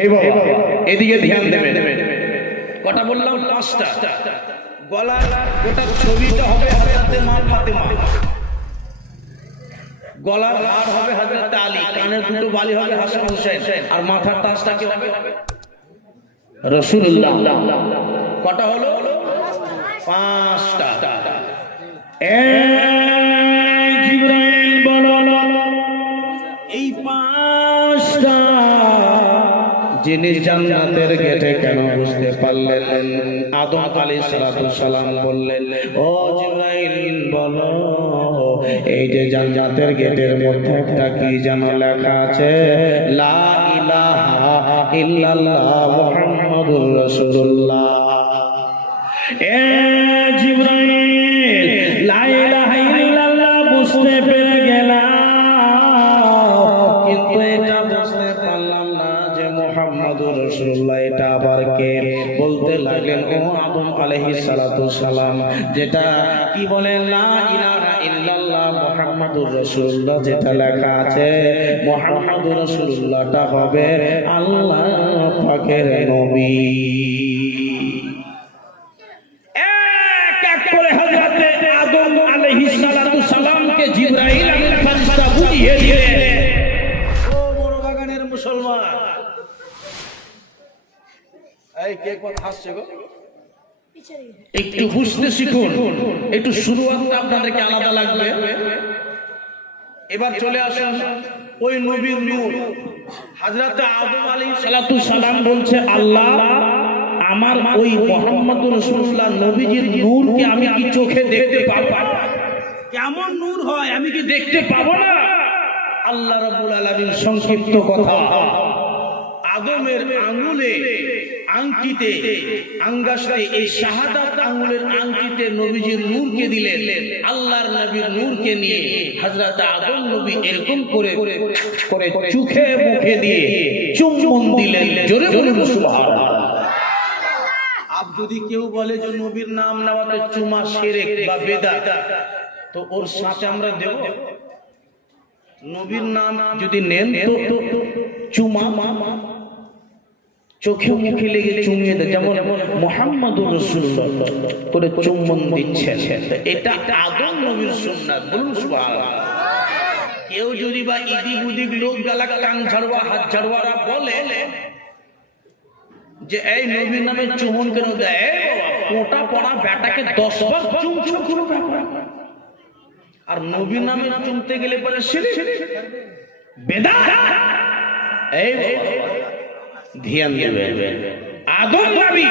এই বাবা এদিকে ধ্যান দেবেন। কটা বললাম? 5টা। গলার গোটা ছবিটা হবে হযরতে মা ফাতেমা, গলার হার হবে হযরতে আলী, কানের দুটো বালি হবে হাসান হোসেন, আর মাথার তাজটা কি হবে? রাসূলুল্লাহ। কটা হলো? 5টা। জিবরাইল বলো এই 5টা জিনিস জান্নাতের গেটে কেন বুঝতে পারলেন? আদম আলাইহিস সালাম বললেন, ও জিবরাইল বলো এই যে জান্নাতের গেটের মধ্যে একটা কি যেন লেখা আছে, লা ইলাহা ইল্লাল্লাহ মুহাম্মাদুর রাসূলুল্লাহ। এ জিবরাইল লা ইলাহা ইল্লাল্লাহ বুঝতে পেরে গেলাম, কিন্তু এটা বুঝতে পারলাম না যে মুহাম্মাদুর রাসূলুল্লাহ এটা আবার কে? বলতে লাগলেন, ও আদম আলাইহিস সালাম যেটা কি বলেন লা ইলাহা ইল্লাল্লাহ মুহাম্মাদুর রাসূলুল্লাহ যেটা লেখা আছে, মুহাম্মাদুর রাসূলুল্লাহটা হবে আল্লাহ পাকের নবী। সালামকে জিবরাইল আমিন ফেরেশতা বুঝিয়ে দিলেন। ও বড় বাগানের মুসলমান, এই কে কথা হাসছে গো? একটু বুঝতে শিখুন, একটু শুরুয়াতটা আপনাদেরকে আলাদা লাগবে। এবার চলে আসুন ওই নবীর নূর হযরত আদম আলাইহিস সালাম বলছে, আল্লাহ আমার ওই মুহাম্মদুর রাসূলুল্লাহ নবীজির নূরকে আমি কি চোখে দেখতে পাবো? কেমন নূর হয় আমি কি দেখতে পাবো না? আল্লাহ রাব্বুল আলামিন সংক্ষিপ্ত কথা, আদমের আঙ্গুলে আংটিতে আঙ্গাসে এই শাহাদাত আঙ্গুলের আংটিতে নবীজির নূরকে দিলেন। আল্লাহর নবীর নূরকে নিয়ে হযরত আদম নবী এরকম করে করে চোখে মুখে দিয়ে চুম্বন দিলেন। জোরে বলুন সুবহানাল্লাহ। আব যদি কেউ বলে যে নবীর নাম নেওয়াতে চুমা শিরক বা বিদআত, তো ওর সাথে আমরা দেব? নবীর নাম যদি নেন তো চুমা চোখে মুখে লেগে চুমিয়ে দেয়, যেমন মুহাম্মাদুর রাসূলুল্লাহ করে চুম্বন দিচ্ছেন, এটা আদম নবীর সুন্নাত। বলুন সুবহানাল্লাহ। কেউ যদি বা ইদিক উদিক লোক গালা কান ঝাড়ুয়া হাত ঝাড়ুয়ারা বলে যে এই নবীর নামে চুমন কেন দেয়, কোটা পড়া বেটাকে 10 বার চুমছো কোনো ব্যাপার, আর নবীর নামে চুমতে গেলে পরে শিরক বিদআত। এই ধ্যান দেবেন, আদম নবী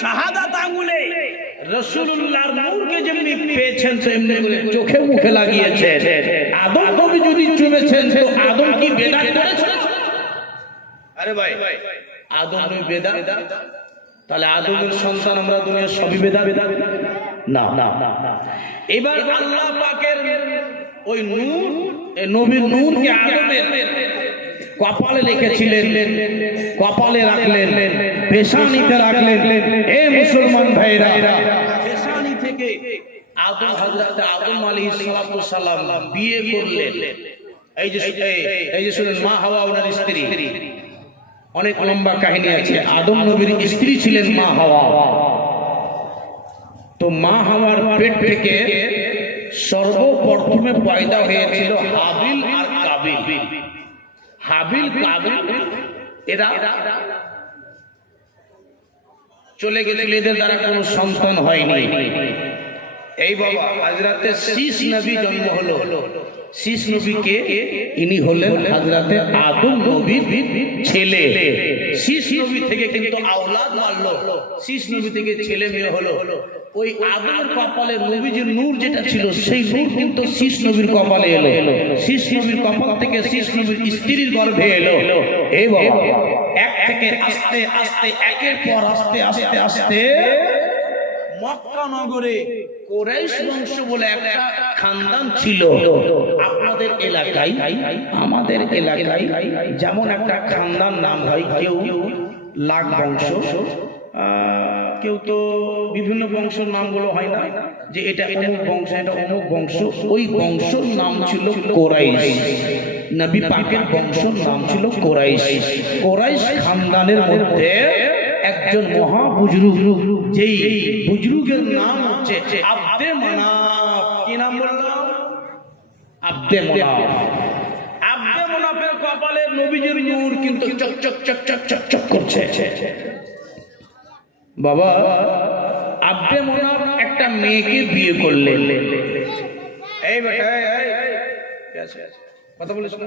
শাহাদাত আঙ্গুলে রাসূলুল্লাহর নূরকে যেমনি পেয়েছেন তেমনি করে চোখে মুখে লাগিয়েছেন। আদম নবী যদি চুমেছেন তো আদম কি বিদআত করেছেন? আরে ভাই আদম নবী বিদআত? তাহলে আদমের সন্তান আমরা দুনিয়ার সবই বিদআত? না না না। এবার আল্লাহ পাকের ওই নূর, নবীর নূরকে আদমের কপালে লিখেছিলেন, কপালে রাখলেন, পেশানিতে রাখলেন। এ মুসলমান ভাইরা, পেশানি থেকে আদম হযরত আদম আলাইহিস সালাম বিয়ে করলেন। এই যে শুনেন, মা হাওয়া ওনার স্ত্রী, অনেক লম্বা কাহিনী আছে। আদম নবীর স্ত্রী ছিলেন মা হাওয়া। তো মা হাওয়ার পেট থেকে সর্বপ্রথমে পয়দা হয়েছিল হাবিল আর কাবিল। হাবিল কাবিল এরা চলে গেলে এদের দ্বারা কোনো সন্তান হয়নি। এই বাবা হযরতে শীস নবী জন্ম হলো। শীস নবী কে? ইনি হলেন হযরতে আদম নবীর ছেলে। শীস নবী থেকে কিন্তু আওলাদ মারলো, শীস নবী থেকে ছেলে মেয়ে হলো। ওই আদমের কপালে নবীজির নূর যেটা ছিল সেই নূর কিন্তু শীস নবীর কপালে এলো। শীস নবীর কপাল থেকে শীস নবীর স্ত্রীর গর্ভে এলো। এই বাবা এক থেকে আস্তে আস্তে একের পর আস্তে আস্তে আস্তে মক্কা নগরে কুরাইশ বংশ বলে একটা খানদান ছিল। আপনাদের এলাকায়, আমাদের এলাকায় যেমন একটা খানদান নাম হয়, কেউ লাখ বংশ, কেউ তো বিভিন্ন বংশের নামগুলো হয় না যে এটা অমুক বংশ, এটা অমুক বংশ। ওই বংশের নাম ছিল কুরাইশ। নবী পাকের বংশের নাম ছিল কুরাইশ। কুরাইশ খানদানের মধ্যে একজন মহা বুজরুগ, যেই বুজরুগের নাম হচ্ছে আব্দে মানাফ। কি নাম বললাম? আব্দে মানাফ। আব্দে মানাফের কপালে নবীজির নূর কিন্তু চক চক চক চক চক চক করছে। বাবা, আব্দে মানাফ একটা মেয়েকে বিয়ে করলেন। এই বেটা, এই কথা বলিস না।